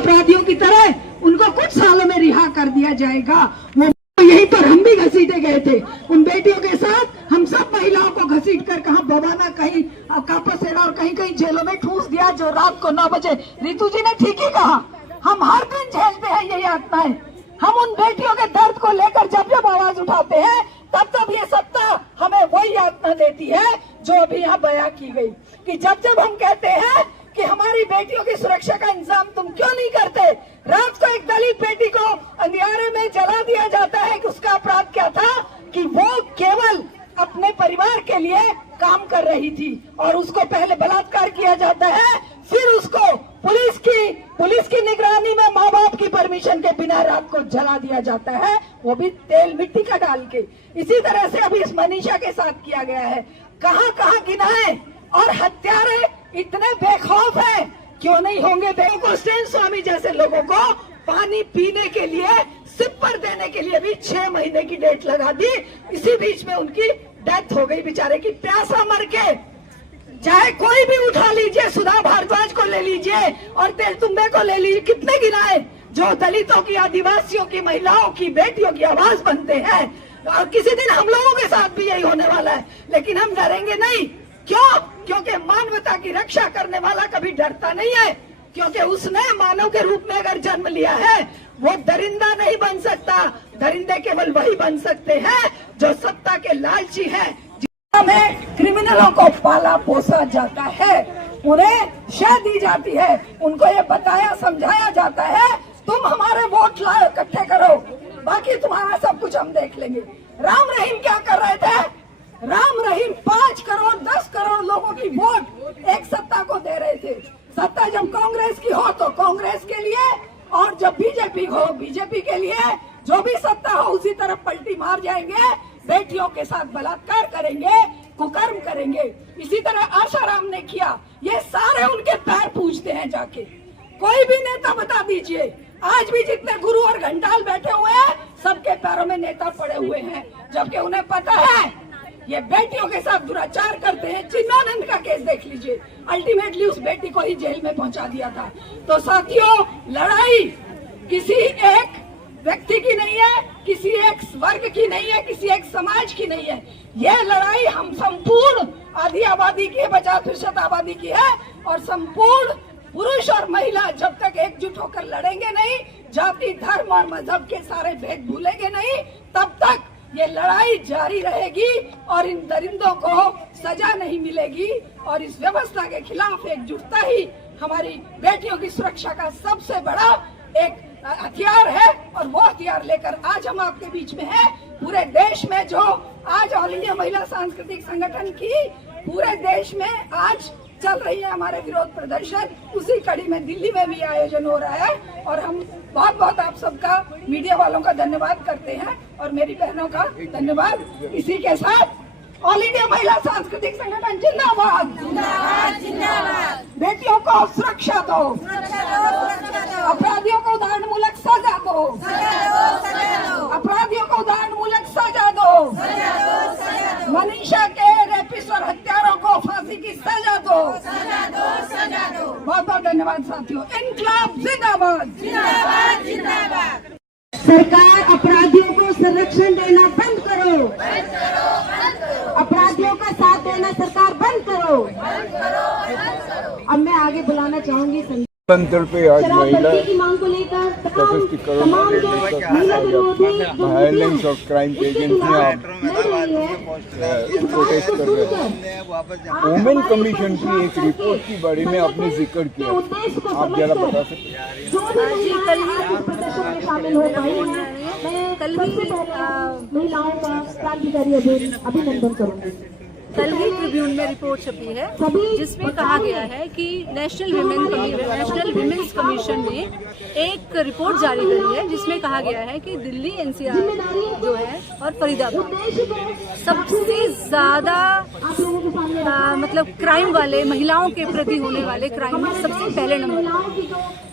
अपराधियों की तरह उनको कुछ सालों में रिहा कर दिया जाएगा। वो यही पर हम भी घसीटे गए थे उन बेटियों के साथ। हम सब महिलाओं को घसीट कर कहीं बवाना, कहीं कापासेरा और कहीं कहीं जेलों में ठूस दिया, जो रात को 9 बजे। रितु जी ने ठीक ही कहा, हम हर दिन झेलते हैं ये यातनाएं। हम उन बेटियों के दर्द को लेकर जब जब आवाज उठाते हैं तब तब ये सत्ता हमें वही यातना देती है जो अभी यहाँ बयां की गई, कि जब जब हम कहते हैं कि हमारी बेटियों की सुरक्षा का इंतजाम तुम क्यों नहीं करते। रात को एक दलित बेटी को अंधियारे में जला दिया जाता है कि उसका अपराध क्या था कि वो केवल अपने परिवार के लिए काम कर रही थी, और उसको पहले बलात्कार किया जाता है, फिर उसको पुलिस की निगरानी में माँ बाप की परमिशन के बिना रात को जला दिया जाता है, वो भी तेल मिट्टी का डाल के। इसी तरह से अभी इस मनीषा के साथ किया गया है। कहाँ कहाँ गिनाए, और हत्यारे इतने बेखौफ हैं, क्यों नहीं होंगे को स्टेन स्वामी जैसे लोगों को पानी पीने के लिए, सिपर देने के लिए भी 6 महीने की डेट लगा दी। इसी बीच में उनकी डेथ हो गई, बेचारे की प्यासा मर के। चाहे कोई भी उठा लीजिए, सुधा भारद्वाज को ले लीजिए और तेलतुंबे को ले लीजिए, कितने गिनाए जो दलितों की, आदिवासियों की, महिलाओं की, बेटियों की आवाज बनते हैं। और किसी दिन हम लोगों के साथ भी यही होने वाला है, लेकिन हम डरेंगे नहीं। क्यों? क्योंकि मानवता की रक्षा करने वाला कभी डरता नहीं है, क्योंकि उसने मानव के रूप में अगर जन्म लिया है, वो दरिंदा नहीं बन सकता। दरिंदे केवल वही बन सकते हैं जो सत्ता के लालची हैं। में क्रिमिनलों को पाला पोसा जाता है, उन्हें शह दी जाती है, उनको ये बताया समझाया जाता है तुम हमारे वोट लाओ, इकट्ठे करो, बाकी तुम्हारा सब कुछ हम देख लेंगे। राम रहीम क्या कर रहे थे? राम रहीम 5 करोड़ 10 करोड़ लोगों की वोट एक सत्ता को दे रहे थे। सत्ता जब कांग्रेस की हो तो कांग्रेस के लिए, और जब बीजेपी हो बीजेपी के लिए। जो भी सत्ता हो उसी तरफ पलटी मार जाएंगे, बेटियों के साथ बलात्कार करेंगे, कुकर्म करेंगे। इसी तरह आशाराम ने किया, ये सारे उनके पैर पूजते हैं जाके। कोई भी नेता बता दीजिए, आज भी जितने गुरु और घंटाल बैठे हुए हैं, सबके पैरों में नेता पड़े हुए हैं, जबकि उन्हें पता है ये बेटियों के साथ दुराचार करते हैं। चिन्मयानंद का केस देख लीजिए, अल्टीमेटली उस बेटी को ही जेल में पहुंचा दिया था। तो साथियों, लड़ाई किसी एक व्यक्ति की नहीं है, किसी एक वर्ग की नहीं है, किसी एक समाज की नहीं है। यह लड़ाई हम संपूर्ण आधी आबादी की, 50% आबादी की है, और संपूर्ण पुरुष और महिला जब तक एकजुट होकर लड़ेंगे नहीं, जाति धर्म और मजहब के सारे भेद भूलेंगे नहीं, तब तक ये लड़ाई जारी रहेगी और इन दरिंदों को सजा नहीं मिलेगी। और इस व्यवस्था के खिलाफ एकजुटता ही हमारी बेटियों की सुरक्षा का सबसे बड़ा एक हथियार है, और वो हथियार लेकर आज हम आपके बीच में हैं। पूरे देश में जो आज ऑल इंडिया महिला सांस्कृतिक संगठन की पूरे देश में आज चल रही है हमारे विरोध प्रदर्शन, उसी कड़ी में दिल्ली में भी आयोजन हो रहा है। और हम बहुत बहुत आप सबका, मीडिया वालों का धन्यवाद करते हैं, और मेरी बहनों का धन्यवाद। इसी के साथ ऑल इंडिया महिला सांस्कृतिक संगठन जिंदाबाद, जिंदाबाद, जिंदाबाद। बेटियों को सुरक्षा दो, अपराधियों को उदाहरणमूलक सजा दो, अपराधियों को उदाहरणमूलक सजा दो, मनीषा के रेपिस्ट और हत्यारों को फांसी की सजा दो। बहुत बहुत धन्यवाद साथियों। इनकलाब जिंदाबाद, जिंदाबाद, जिंदाबाद। सरकार अपराधियों को संरक्षण देना बंद करो, अपराधियों का साथ देना सरकार बंद करो। अब मैं आगे बुलाना चाहूंगी तंत्र पे आज महिला की मांग को लेकर सशक्तिकरण वायलेंस और क्राइम के एजेंसियां प्रोटेस्ट कर रहे हैं। वुमेन कमीशन की एक रिपोर्ट के बारे में आपने जिक्र किया, आप जरा बता सकते हैं? शामिल हो पाई हैं। मैं कल ही महिलाओं का क्रांतिकारी अभिनंदन करूंगी। कल ही ट्रिब्यून में रिपोर्ट छपी है, जिसमें कहा गया है कि नेशनल विमेंस कमीशन ने एक रिपोर्ट जारी करी है, जिसमें कहा गया है कि दिल्ली एनसीआर जो है और फरीदाबाद सबसे ज्यादा मतलब क्राइम वाले, महिलाओं के प्रति होने वाले क्राइम में सबसे पहले नंबर।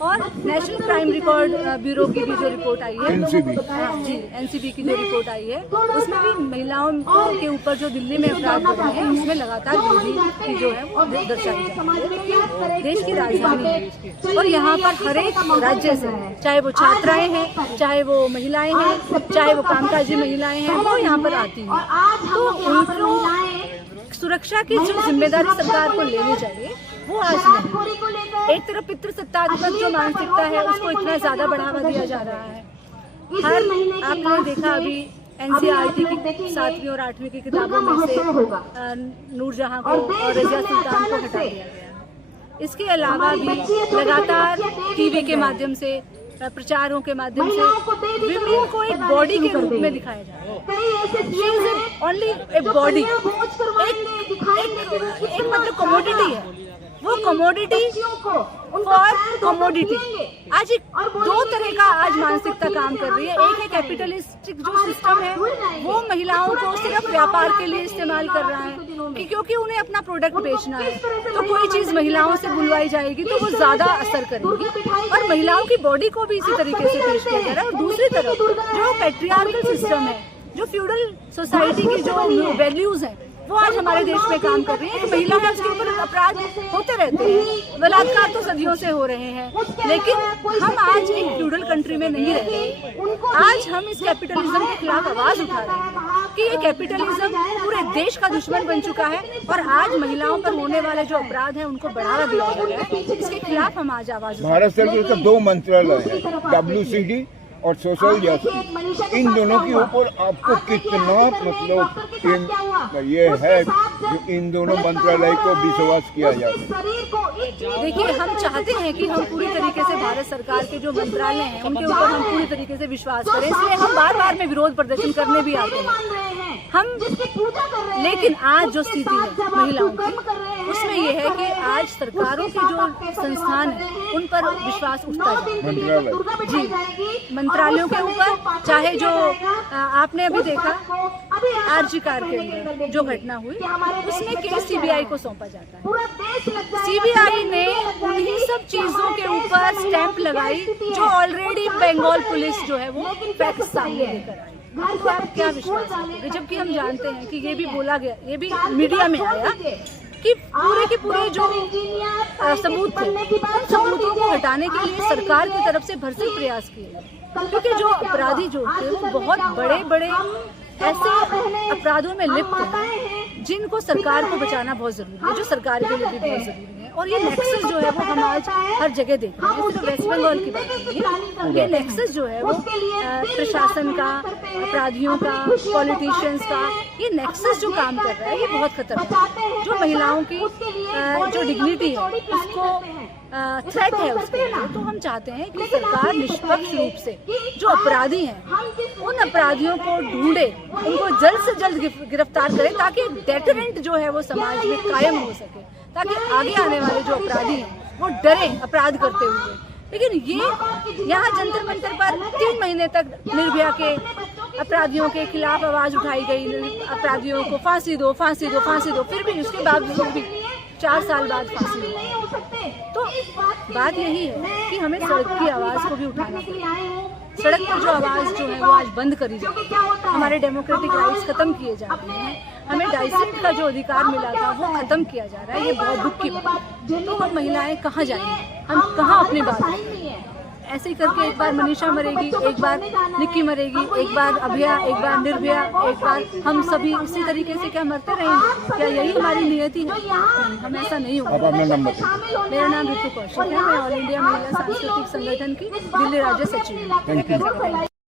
और नेशनल क्राइम रिकॉर्ड ब्यूरो की भी जो रिपोर्ट आई है, एनसीबी की जो रिपोर्ट आई है, उसमें भी महिलाओं के ऊपर जो दिल्ली में अपराध हो रहे हैं, उसमें लगातार वृद्धि की जो है वो दर्शाई जाती है। देश की राजधानी है और यहाँ पर हर एक राज्य से, चाहे वो छात्राएं हैं, चाहे वो महिलाएं हैं, चाहे वो कामकाजी महिलाएं हैं, वो यहाँ पर आती हैं। तो उनको सुरक्षा की जो जिम्मेदारी सरकार को लेनी चाहिए वो आज नहीं। एक तरफ पितृसत्तात्मक जो मानसिकता है उसको इतना ज्यादा बढ़ावा दिया जा रहा है। आपने देखा अभी एनसीईआरटी की 7वीं और 8वीं की किताबों में से नूरजहां को और रजिया सुल्तान को हटा दिया गया। इसके अलावा भी लगातार टीवी के माध्यम से, प्रचारों के माध्यम से विमेन को एक बॉडी के रूप में दिखाया जा रहा है। ओनली ए बॉडी, एक मतलब कमोडिटी है, वो कमोडिटी फॉर कमोडिटी। आज एक दो तरह का आज मानसिकता काम कर रही है। एक है कैपिटलिस्टिक जो सिस्टम है, वो महिलाओं को सिर्फ व्यापार के लिए इस्तेमाल कर रहा है कि क्योंकि उन्हें अपना प्रोडक्ट बेचना है तो कोई चीज महिलाओं से बुलवाई जाएगी तो वो ज्यादा असर करेगी और महिलाओं की बॉडी को भी इसी तरीके से पेश किया जा रहा है। और दूसरी तरफ जो पैट्रियार्कल सिस्टम है, जो फ्यूडल सोसाइटी की जो वैल्यूज हैं, वो आज हमारे देश में काम कर रही है। कि महिला है उसके ऊपर अपराध होते रहते हैं, बलात्कार तो सदियों से हो रहे हैं, लेकिन हम आज एक फ्यूडल कंट्री में नहीं रहते। आज हम इस कैपिटलिज्म के खिलाफ आवाज उठा रहे हैं कि ये कैपिटलिज्म पूरे देश का दुश्मन बन चुका है और आज महिलाओं पर होने वाले जो अपराध हैं उनको बढ़ावा दिया जा रहा है। इसके खिलाफ हम आज आवाज उठा रहे हैं। भारत सरकार का 2 मंत्रालय है, WCD और सोशल जस्टिस। इन दोनों के ऊपर आपको कितना मतलब ये है जो इन दोनों मंत्रालय को विश्वास किया जाए? देखिए, हम चाहते हैं कि हम पूरी तरीके से भारत सरकार के जो मंत्रालय हैं उनके ऊपर हम पूरी तरीके से विश्वास करें, इसलिए हम बार बार में विरोध प्रदर्शन करने भी आते हैं हम। लेकिन आज जो स्थिति है महिलाओं की, उसमें यह है कि आज सरकारों के जो संस्थान है उन पर विश्वास उठता है। जी, मंत्रालयों के ऊपर, चाहे जो आपने अभी देखा आरजी कार के अंदर जो घटना हुई, उसमें केस सीबीआई को सौंपा जाता है। सीबीआई ने उन्हीं सब चीजों के ऊपर स्टैंप लगाई जो ऑलरेडी बंगाल पुलिस जो है वो फैक्ट्स सामने लेकर आई। तो आप क्या विश्वास करोगे, जबकि हम जानते हैं कि ये भी बोला गया, ये भी मीडिया में आया कि पूरे के पूरे जो सबूत थे, उन सबूतों को हटाने के लिए सरकार की तरफ से भरसक प्रयास किए गए, क्योंकि जो अपराधी जो थे वो बहुत बड़े बड़े ऐसे अपराधों में लिप्त हैं जिनको सरकार को बचाना बहुत जरूरी है, जो सरकार के लिए भी बहुत जरूरी है। और ये नेक्सस जो है वो हम आज हर जगह देखते हैं, सिर्फ वेस्ट बंगाल की बात नहीं है। ये नेक्सस जो है वो प्रशासन का, अपराधियों का, पॉलिटिशियंस का, ये नेक्सस जो काम कर रहा है ये बहुत खतरनाक है। जो महिलाओं की जो डिग्निटी है उसको थ्रेट है उसके लिए। तो हम चाहते हैं कि सरकार निष्पक्ष रूप से जो अपराधी हैं उन अपराधियों को ढूंढे, उनको जल्द से जल्द गिरफ्तार करे, ताकि एक डेटरेंट जो है वो समाज में कायम हो सके, ताकि आगे आने वाले जो अपराधी हैं वो डरे अपराध करते हुए। लेकिन ये यहाँ जंतर मंतर पर 3 महीने तक निर्भया के अपराधियों के खिलाफ आवाज उठाई गई, अपराधियों को फांसी दो, फांसी दो, फांसी दो, फिर भी उसके बावजूद भी 4 साल बाद फांसी हो। तो बात यही है कि हमें सड़क की आवाज को भी उठाना पड़ेगा। सड़क पर जो आवाज जो है वो आज बंद करी जाती है, हमारे डेमोक्रेटिक राइट्स खत्म किए जा रहे हैं, हमें डाइसेंट का जो अधिकार मिला था वो खत्म किया जा रहा है। ये बहुत दुख की बात है। तो हम महिलाएं कहाँ जाएंगी, हम कहाँ अपनी बात करेंगे? ऐसे ही करके एक बार मनीषा मरेगी, एक बार निक्की मरेगी, एक बार अभया, एक बार निर्भया, एक बार हम सभी इसी तरीके से क्या मरते रहेंगे? क्या यही हमारी नियति है? हम ऐसा नहीं होगा। मेरा नाम ऋतु कौशिक है, मैं ऑल इंडिया महिला सांस्कृतिक संगठन की दिल्ली राज्य सचिव हूँ।